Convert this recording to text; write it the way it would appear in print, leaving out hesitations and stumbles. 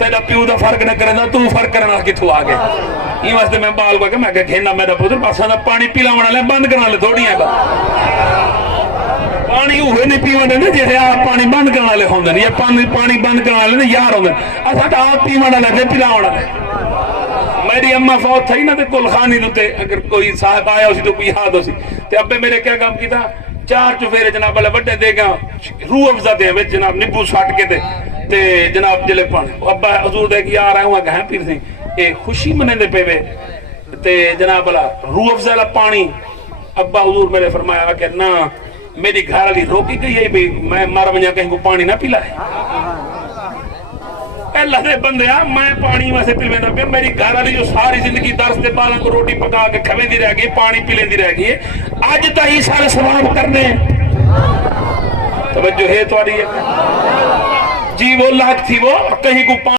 تیرا پیو دا فرق نہ کرنا تو فرق کرنا کتھوں آ گئے یہ واسطے میں بال کو کہ میں کہنا میرا پتر بس پانی پیلا ہونا لے بند کرنا لے تھوڑی ہیں پانی ہوئے نہیں پیونے نے جیسے آپ پانی بند کرنا لے ہوندے یا پانی بند کرنا لے یار ہوندے اسا تا آپ پیونا لے پلا ہونا لے میری اماں فوت تھی نا تے کل خانی دوتے اگر کوئی صاحب آیا اسی تو کوئی یاد ہو سی تے ابے میرے کیا کام کیتا 4 چفیرے جناب اللہ بڑے دے گا روح افزا دے وچ جناب نیبو سٹ کے تے جناب جلے پانے ابا حضور دے کہ آ رہا ہوں کہ ہیں پیر سی اے خوشی منے دے پے وے تے جناب اللہ روح افزا لا پانی ابا حضور میرے فرمایا کہ نہ میری گھر والی روکی گئی ہے بھی میں مر ونجا کہیں کو پانی نہ پلا ہے اللہ دے بندیا میں پانی ویسے پلویندا پیا میری گھر والی جو ساری زندگی درس دے بالوں کو روٹی پکا کے کھویندی رہ گئی پانی پیلیندی رہ گئی ہے اج تائی سارے ثواب کرنے توجہ ہے تمہاری جی وہ لاکھ تھی وہ کہیں کو